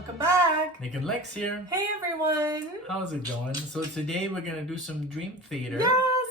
Welcome back. Nick and Lex here. Hey everyone. How's it going? So today we're gonna do some Dream Theater. Yes.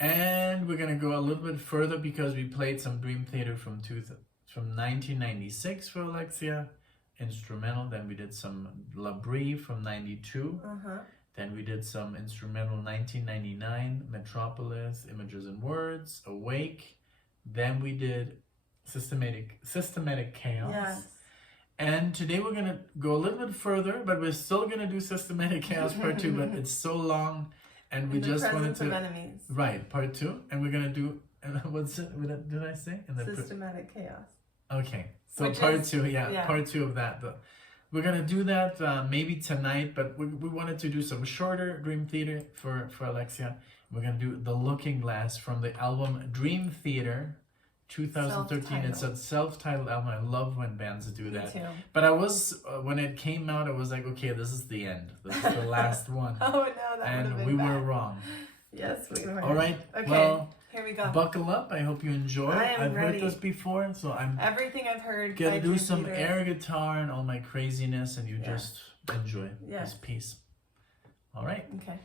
And we're gonna go a little bit further because we played some Dream Theater from 1996 for Alexia, instrumental. Then we did some LaBrie from 92. Then we did some instrumental 1999, Metropolis, Images and Words, Awake. Then we did Systematic Chaos. Yes. And today we're gonna go a little bit further, but we're still gonna do Systematic Chaos Part 2, but it's so long, and we just wanted to right Part 2, and we're gonna do what's it? What did I say? Systematic Chaos. Okay, so Which Part is, 2, yeah, Part 2 of that. We're gonna do that maybe tonight, but we wanted to do some shorter Dream Theater for Alexia. We're gonna do The Looking Glass from the album Dream Theater 2013. It's a self-titled album. I love when bands do that. Me too. But I was when it came out, I was like, okay, this is the end. This is the last one. Oh no, that would have been And we were wrong. Yes, we were. All right. Okay. Well, here we go. Buckle up. I hope you enjoy. I've ready. heard this before, so I'm everything I've heard. gonna do some air guitar and all my craziness, and you just enjoy this piece. All right. Okay.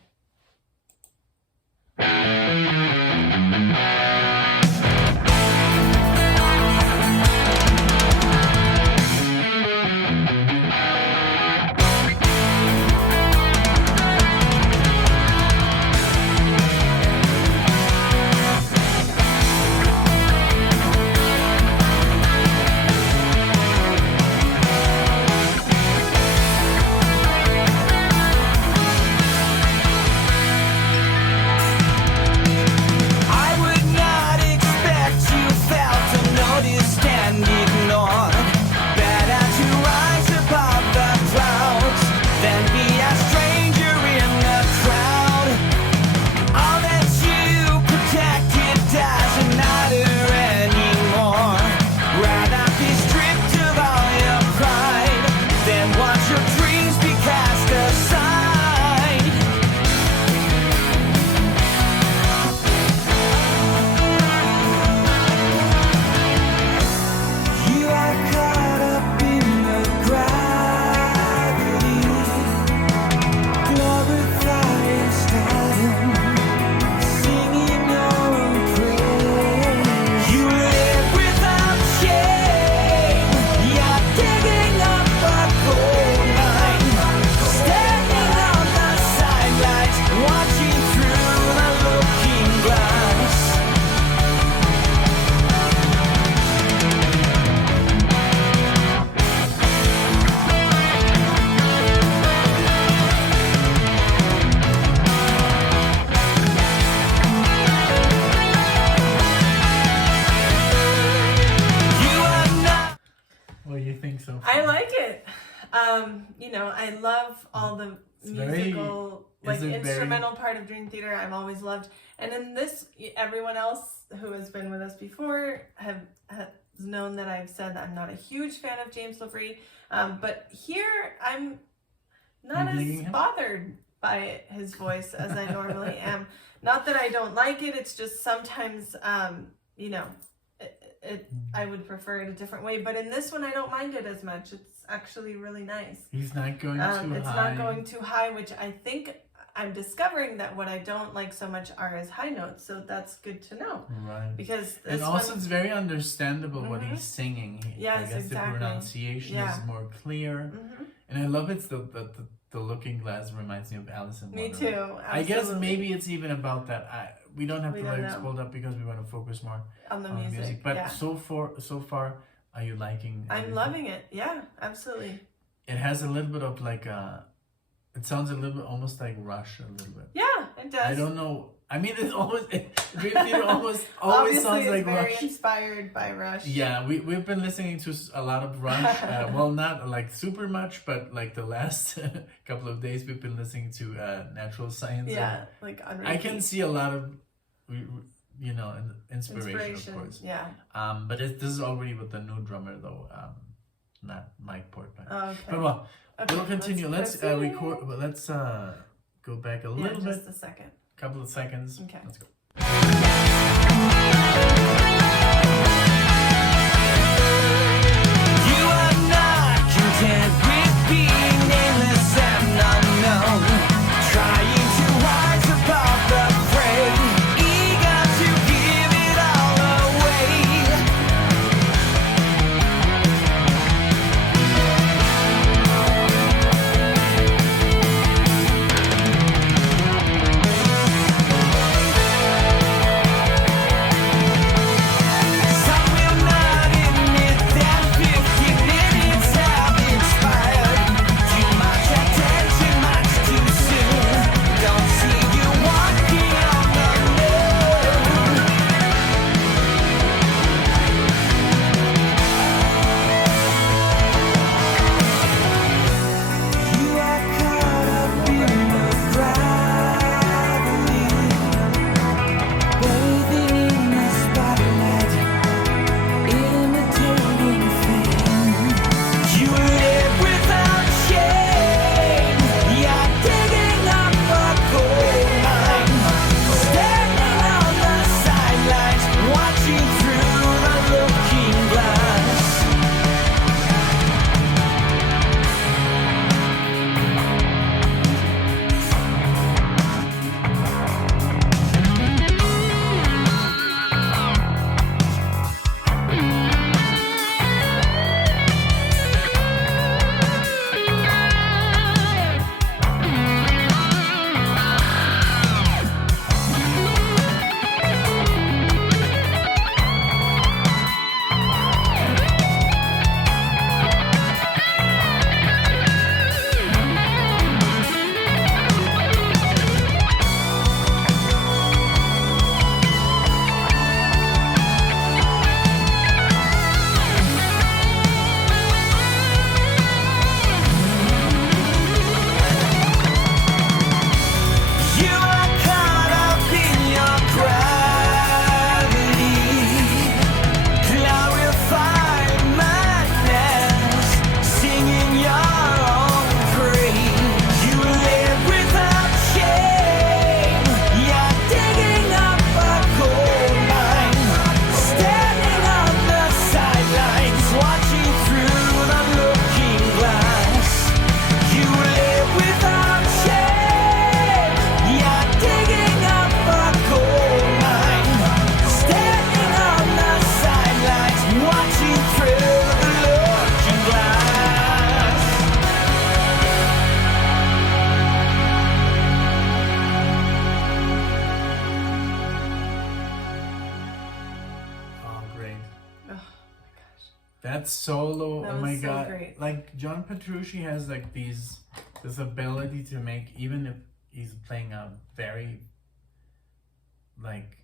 I like it. You know, I love all the musical, instrumental part of Dream Theater. I've always loved, and in this, everyone else who has been with us before has known that I've said that I'm not a huge fan of James LaBrie. But here, I'm not as bothered by his voice as I normally am. Not that I don't like it. It's just sometimes, you know. I would prefer it a different way, but in this one I don't mind it as much. It's actually really nice. He's not going too high. It's not going too high, which I think I'm discovering that what I don't like so much are his high notes, so that's good to know. Right. Because this and also it's very understandable what he's singing. Yes, I guess the pronunciation is more clear. And I love it's the Looking Glass reminds me of Alice in Wonderland. Me too. Absolutely. I guess maybe it's even about that. We don't have the lyrics pulled up because we want to focus more on the music. But so far, are you liking it? I'm loving it. Yeah, absolutely. It has a little bit of like it sounds a little bit almost like Rush a little bit. Yeah, it does. I don't know. I mean, it's Dream Theater always sounds like Rush. Very inspired by Rush. Yeah, we've been listening to a lot of Rush. Well, not like super much, but like the last couple of days we've been listening to Natural Science. Yeah, like on repeat. I can see a lot of inspiration, of course. Yeah. But this is already with the new drummer though, not Mike Portman. Oh, okay. But well, we'll continue. Let's record. Let's go back a little bit. Just a second. Couple of seconds. Okay. Let's go. You are not content with being That solo, That oh my was so god. great. Like John Petrucci has like this ability to make, even if he's playing a very like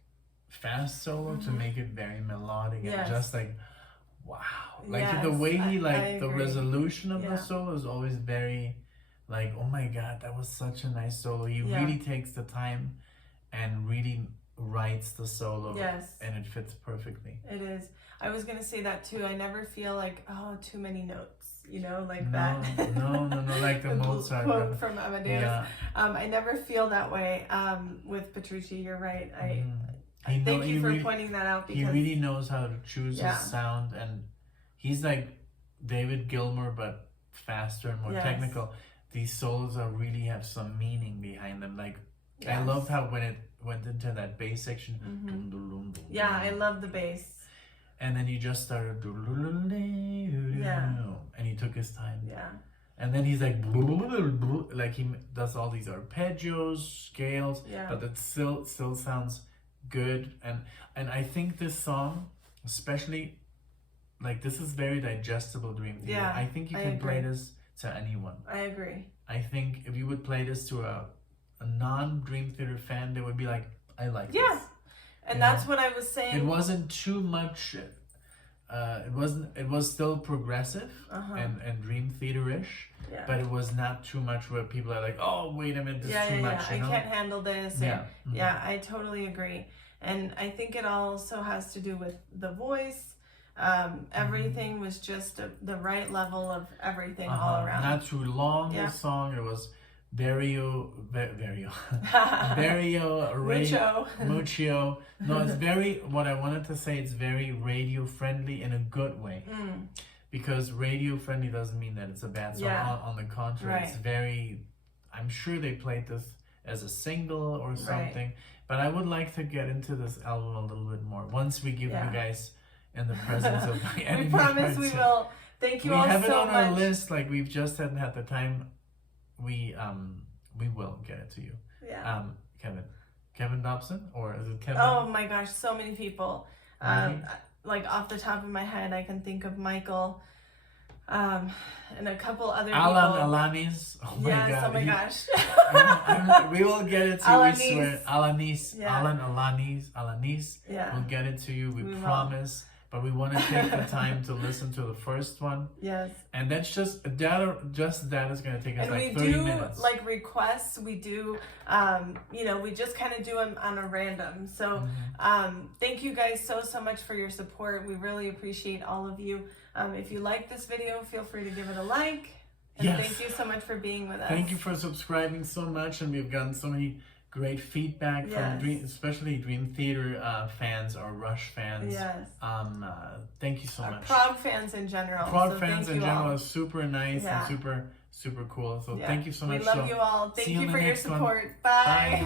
fast solo, to make it very melodic and just like wow. Like the way he like the resolution of the solo is always very like, oh my god, that was such a nice solo. He really takes the time and really writes the solo. Yes. And it fits perfectly. It is. I was gonna say that too. I never feel like, oh, too many notes, you know, like that. No, like the Mozart quote from Amadeus. Yeah. I never feel that way with Petrucci. You're right. I Mm-hmm. thank you for pointing that out, because he really knows how to choose his sound, and he's like David Gilmour but faster and more technical. These solos are really have some meaning behind them. Like I loved how when it went into that bass section. I love the bass. And then he just started, and he took his time. Yeah. And then he's like he does all these arpeggios, scales, but it still sounds good. And I think this song, especially, like this is very digestible Dream Theater. Yeah, I think you can play this to anyone. I agree. I think if you would play this to a non-Dream Theater fan, they would be like, I like this. Yeah. And that's what I was saying. It wasn't too much. It was still progressive and Dream Theater-ish, but it was not too much where people are like, oh, wait a minute, this is too much. I can't handle this. Yeah. I totally agree. And I think it also has to do with the voice. Everything was just the right level of everything all around. Not too long, this song. It was mucho. No, it's very, what I wanted to say, it's very radio friendly in a good way. Because radio friendly doesn't mean that it's a bad song. On the contrary, it's very, I'm sure they played this as a single or something. But I would like to get into this album a little bit more once we give you guys in the presence of my enemy. We promise we will. Thank you all so much. We have it on our list, like we've just hadn't had the time. We will get it to you. Yeah. Kevin Dobson, or is it Kevin? Oh my gosh, so many people. Like off the top of my head, I can think of Michael, and a couple other Alan people. Alanis. Oh my god. Oh my gosh. We will get it to you. We swear. Alanis. Alan Alanis. Yeah. We'll get it to you. We promise. But we want to take the time to listen to the first one. Yes. And that's just that is going to take us like 30 minutes. And we do like requests. We do, we just kind of do them on a random. So thank you guys so much for your support. We really appreciate all of you. If you like this video, feel free to give it a like. And thank you so much for being with us. Thank you for subscribing so much. And we've gotten so many great feedback from especially Dream Theater fans or Rush fans. Yes. Thank you so much. Prog fans in general. Prog fans in general are super nice and super cool. So thank you so much. We love you all. Thank you for your support. Bye.